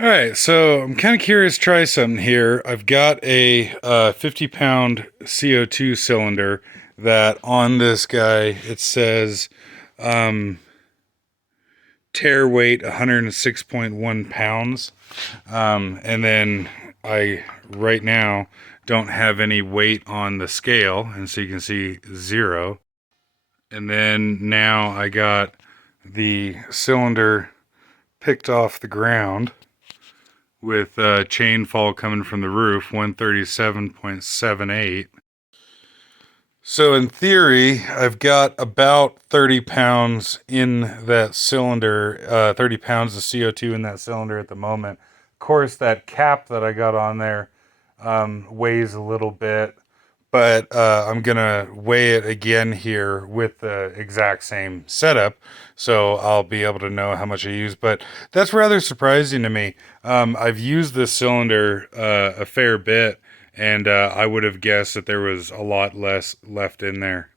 All right, so I'm kind of curious to try something here. I've got a 50-pound CO2 cylinder that on this guy it says tare weight 106.1 pounds. And then I right now don't have any weight on the scale, and so you can see 0. And then now I got the cylinder picked off the ground with chain fall coming from the roof, 137.78. So in theory, I've got about 30 pounds in that cylinder, 30 pounds of CO2 in that cylinder at the moment. Of course, that cap that I got on there weighs a little bit, but I'm gonna weigh it again here with the exact same setup, so I'll be able to know how much I use. But that's rather surprising to me. I've used this cylinder a fair bit, and I would have guessed that there was a lot less left in there.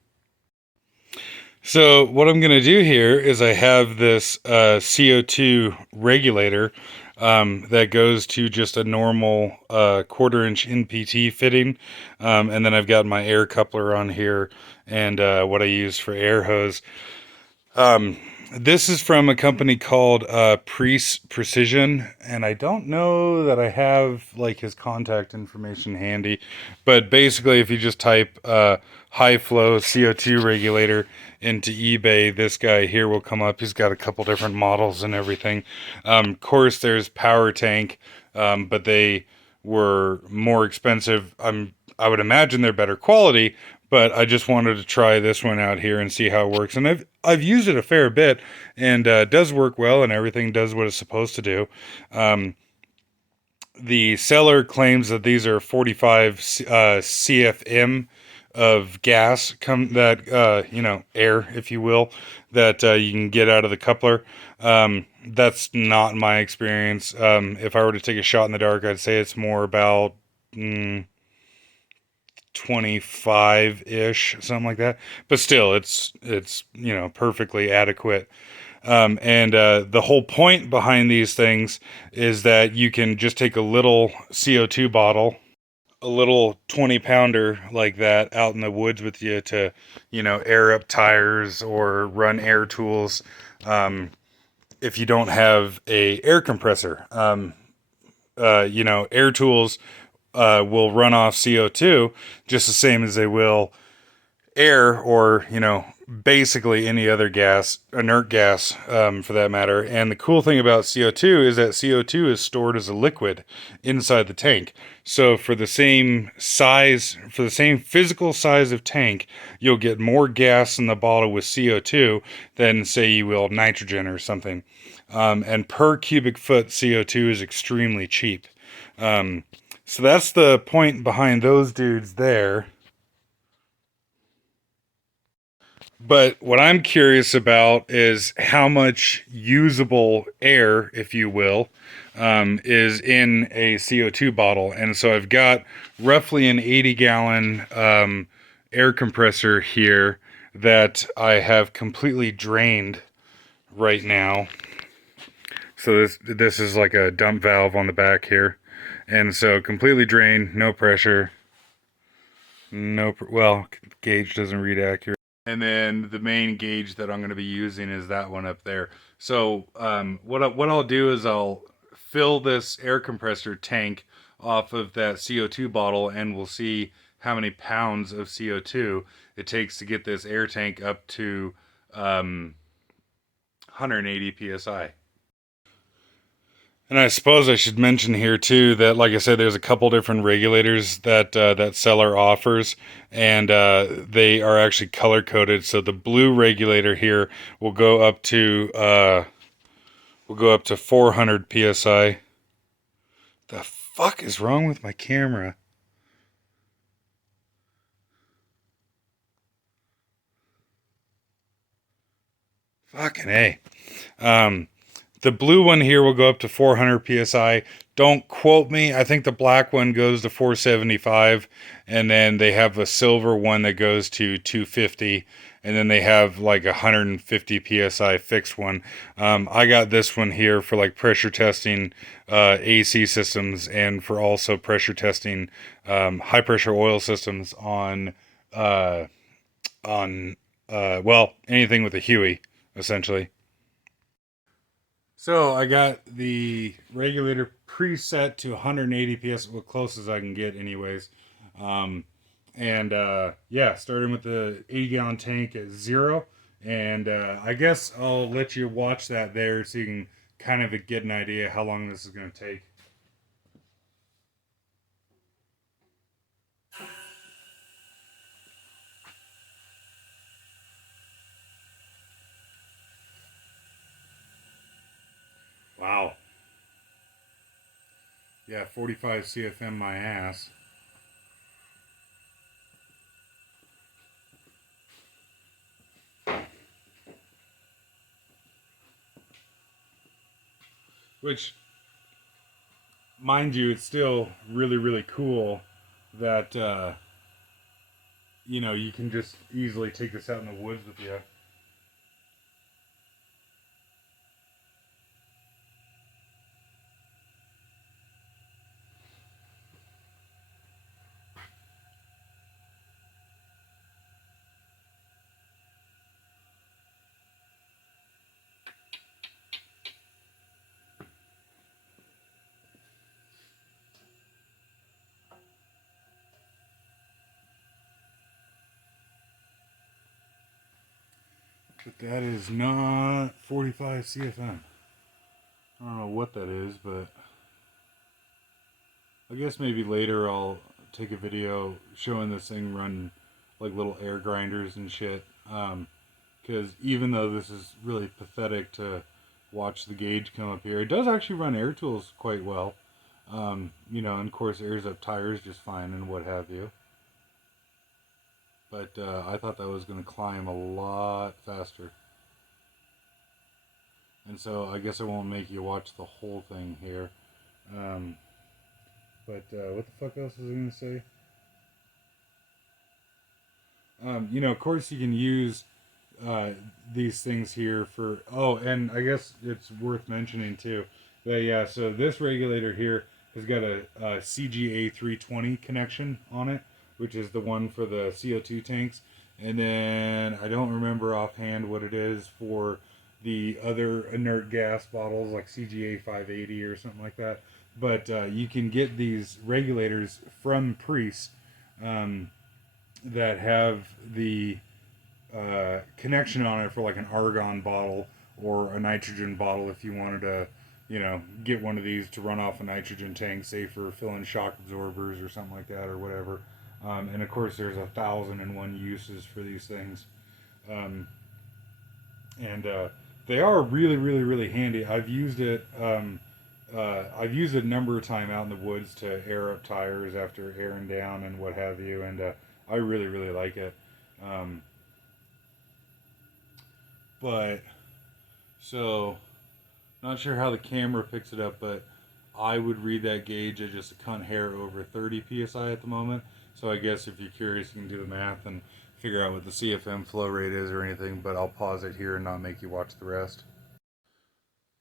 So what I'm going to do here is I have this CO2 regulator that goes to just a normal quarter-inch NPT fitting, and then I've got my air coupler on here and what I use for air hose. This is from a company called Preece Precision, and I don't know that I have like his contact information handy, but basically, if you just type high flow CO2 regulator into eBay, this guy here will come up. He's got a couple different models and everything. Of course, there's Power Tank, but they were more expensive. I would imagine they're better quality, but I just wanted to try this one out here and see how it works. And I've used it a fair bit, and it does work well, and everything does what it's supposed to do. The seller claims that these are 45 CFM of gas, air, if you will, that you can get out of the coupler. That's not my experience. If I were to take a shot in the dark, I'd say it's more about 25-ish, something like that. But still, it's perfectly adequate. And the whole point behind these things is that you can just take a little CO2 bottle, a little 20-pounder like that, out in the woods with you to, air up tires or run air tools. If you don't have a air compressor, air tools will run off CO2 just the same as they will air, or basically any other gas, inert gas, for that matter. And the cool thing about CO2 is that CO2 is stored as a liquid inside the tank. So for the same size, for the same physical size of tank, you'll get more gas in the bottle with CO2 than, say, you will nitrogen or something. And per cubic foot, CO2 is extremely cheap. So that's the point behind those dudes there. But what I'm curious about is how much usable air, if you will, is in a CO2 bottle. And so I've got roughly an 80-gallon air compressor here that I have completely drained right now. So this is like a dump valve on the back here. And so completely drained, no pressure. Well, gauge doesn't read accurate. And then the main gauge that I'm going to be using is that one up there. So what I'll do is I'll fill this air compressor tank off of that CO2 bottle, and we'll see how many pounds of CO2 it takes to get this air tank up to 180 psi. And I suppose I should mention here too that, like I said, there's a couple different regulators that that seller offers, and they are actually color coded. So the blue regulator here will go up to 400 psi. The fuck is wrong with my camera? Fucking A. The blue one here will go up to 400 psi. Don't quote me. I think the black one goes to 475, and then they have a silver one that goes to 250, and then they have like 150 psi fixed one. I got this one here for like pressure testing AC systems, and for also pressure testing high pressure oil systems uh, on well, anything with a Huey, essentially. So I got the regulator preset to 180 PS, as close as I can get, anyways. Um, and yeah, starting with the 80-gallon tank at zero. And I guess I'll let you watch that there so you can kind of get an idea how long this is going to take. Wow. Yeah, 45 CFM my ass. Which, mind you, it's still really, really cool that you can just easily take this out in the woods with you. But that is not 45 CFM. I don't know what that is, but I guess maybe later I'll take a video showing this thing run like little air grinders and shit. Because even though this is really pathetic to watch the gauge come up here, it does actually run air tools quite well. And of course airs up tires just fine and what have you. But I thought that was going to climb a lot faster. And so I guess I won't make you watch the whole thing here. Um, but what the fuck else was I going to say? Of course you can use uh, these things here for. Oh, and I guess it's worth mentioning too that yeah. So this regulator here has got a CGA 320 connection on it, which is the one for the CO2 tanks, and then I don't remember offhand what it is for the other inert gas bottles like CGA 580 or something like that. But you can get these regulators from Preece um, that have the connection on it for like an argon bottle or a nitrogen bottle if you wanted to, get one of these to run off a nitrogen tank, say for filling shock absorbers or something like that or whatever. And of course, there's 1,001 uses for these things. Um, and they are really, really, really handy. I've used it. I've used it a number of times out in the woods to air up tires after airing down and what have you, and I really, really like it. Um, but so not sure how the camera picks it up, but I would read that gauge at just a cunt hair over 30 psi at the moment. So I guess if you're curious, you can do the math and figure out what the CFM flow rate is or anything. But I'll pause it here and not make you watch the rest.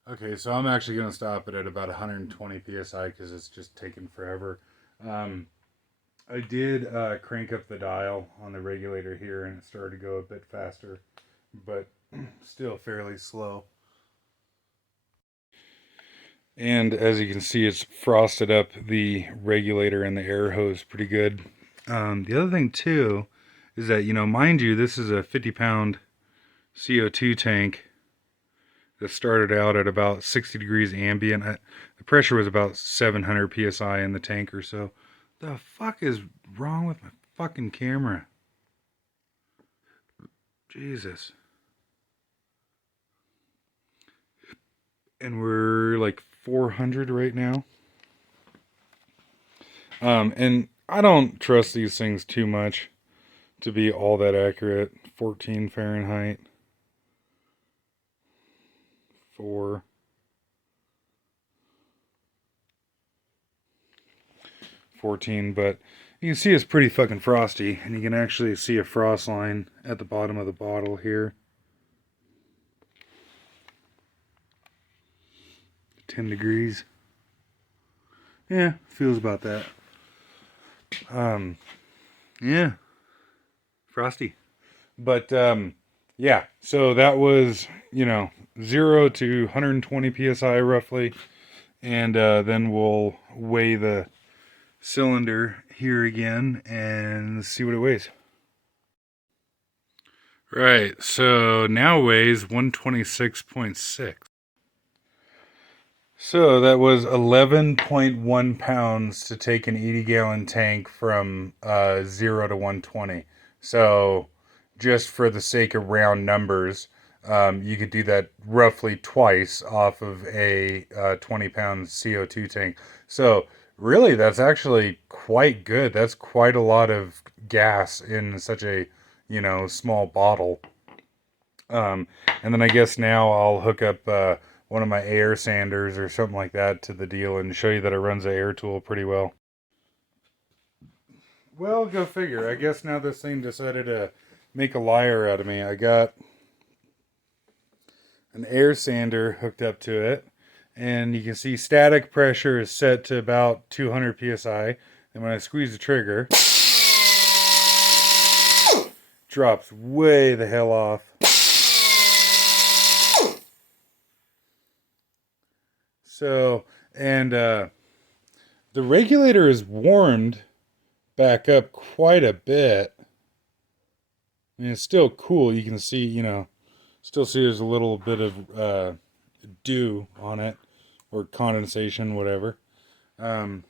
Okay, so I'm actually going to stop it at about 120 psi because it's just taking forever. Um, I did crank up the dial on the regulator here and it started to go a bit faster, but still fairly slow. And as you can see, it's frosted up the regulator and the air hose pretty good. The other thing, too, is that, mind you, this is a 50-pound CO2 tank that started out at about 60 degrees ambient. The pressure was about 700 psi in the tank or so. The fuck is wrong with my fucking camera? Jesus. And we're like 400 right now. And I don't trust these things too much to be all that accurate. 14 Fahrenheit. 4. 14, but You can see it's pretty fucking frosty, and you can actually see a frost line at the bottom of the bottle here. 10 degrees. Yeah, feels about that. Yeah, frosty. But yeah, so that was 0 to 120 psi roughly, and then we'll weigh the cylinder here again and see what it weighs. Right, so now weighs 126.6. So that was 11.1 pounds to take an 80-gallon tank from 0 to 120. So just for the sake of round numbers, you could do that roughly twice off of a 20-pound CO2 tank. So really, that's actually quite good. That's quite a lot of gas in such a, small bottle. Um, and then I guess now I'll hook up one of my air sanders or something like that to the deal and show you that it runs the air tool pretty well. Well, go figure. I guess now this thing decided to make a liar out of me. I got an air sander hooked up to it, and you can see static pressure is set to about 200 psi. And when I squeeze the trigger, it drops way the hell off. So, and the regulator is warmed back up quite a bit. I mean, it's still cool. You can see, still see there's a little bit of dew on it, or condensation, whatever. But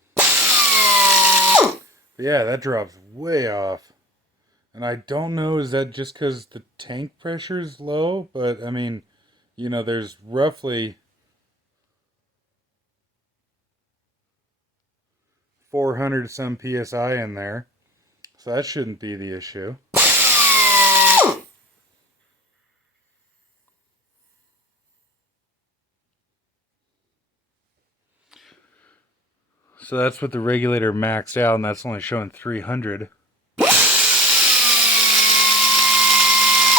yeah, that drops way off. And I don't know, is that just because the tank pressure is low? But, I mean, there's roughly 400 some psi in there. So that shouldn't be the issue. So that's what the regulator maxed out, and that's only showing 300.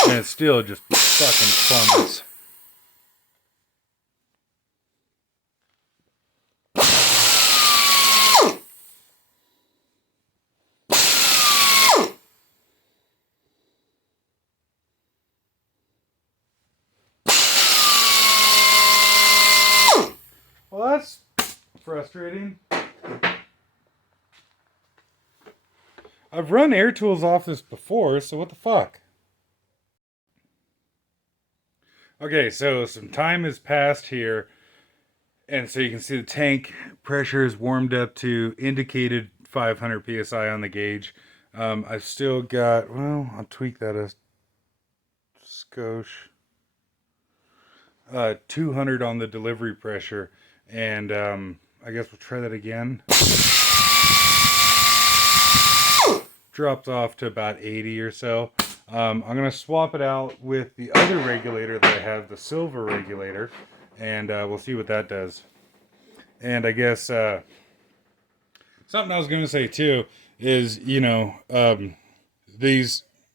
And it still just fucking plummets. Well, that's frustrating. I've run air tools off this before, so what the fuck? Okay, so some time has passed here, and so you can see the tank pressure is warmed up to indicated 500 psi on the gauge. I've still got, well, I'll tweak that a skosh. 200 on the delivery pressure, and I guess we'll try that again. Drops off to about 80 or so. I'm going to swap it out with the other regulator that I have, the silver regulator, and we'll see what that does. And I guess something I was going to say too is, these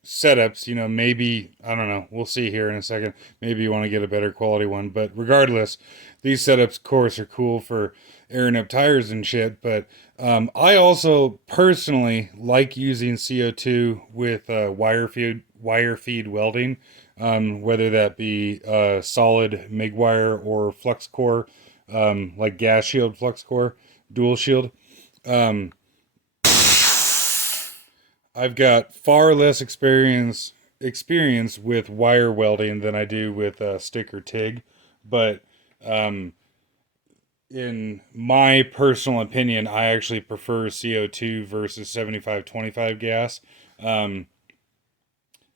setups, maybe, I don't know, we'll see here in a second. Maybe you want to get a better quality one, but regardless, these setups, of course, are cool for airing up tires and shit, but I also personally like using CO2 with wire feed welding, whether that be solid MIG wire or flux core, like gas shield flux core, dual shield. I've got far less experience with wire welding than I do with stick or TIG, but in my personal opinion, I actually prefer CO2 versus 75-25 gas. Um,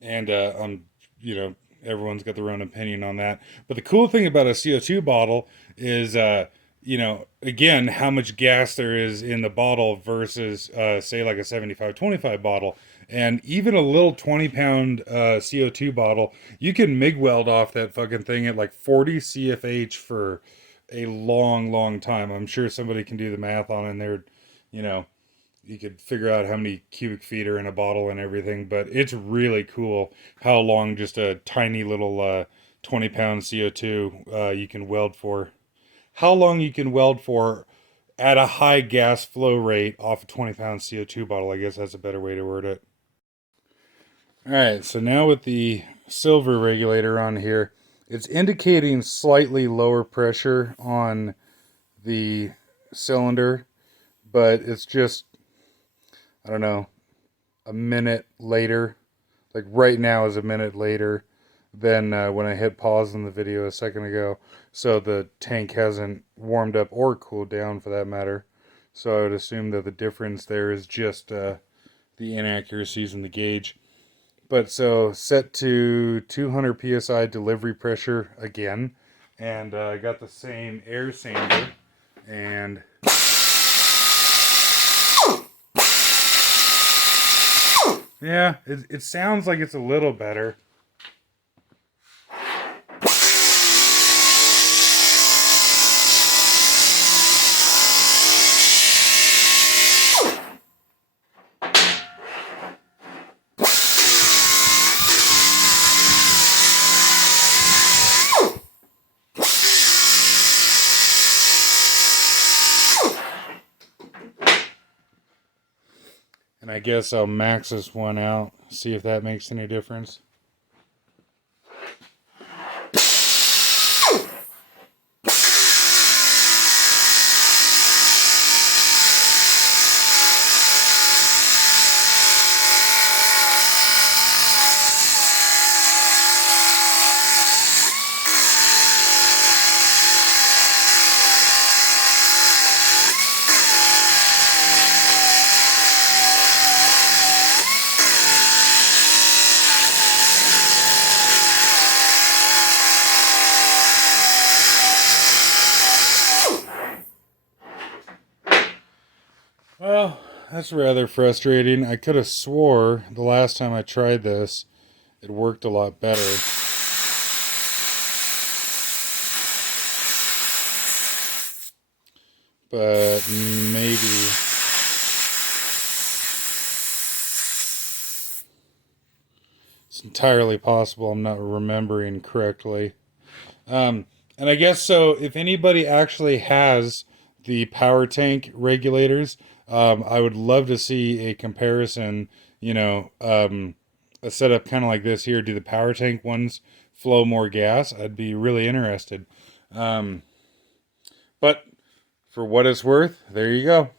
and everyone's got their own opinion on that. But the cool thing about a CO2 bottle is, again, how much gas there is in the bottle versus, say, like a 75-25 bottle. And even a little 20-pound CO2 bottle, you can MIG weld off that fucking thing at like 40 CFH for a long, long time. I'm sure somebody can do the math on it, and they're, you could figure out how many cubic feet are in a bottle and everything. But it's really cool how long just a tiny little 20-pound CO2 you can weld for. How long you can weld for at a high gas flow rate off a 20-pound CO2 bottle. I guess that's a better way to word it. All right, so now with the silver regulator on here, it's indicating slightly lower pressure on the cylinder, but it's just, I don't know, a minute later. Like right now is a minute later than when I hit pause in the video a second ago. So the tank hasn't warmed up or cooled down for that matter. So I would assume that the difference there is just the inaccuracies in the gauge. But so set to 200 psi delivery pressure again. And I got the same air sander. And yeah, it sounds like it's a little better. And I guess I'll max this one out, see if that makes any difference. Well, that's rather frustrating. I could have swore the last time I tried this, it worked a lot better. But maybe. It's entirely possible I'm not remembering correctly. And I guess so. If anybody actually has the power tank regulators, I would love to see a comparison. A setup kind of like this here. Do the power tank ones flow more gas? I'd be really interested. But for what it's worth, there you go.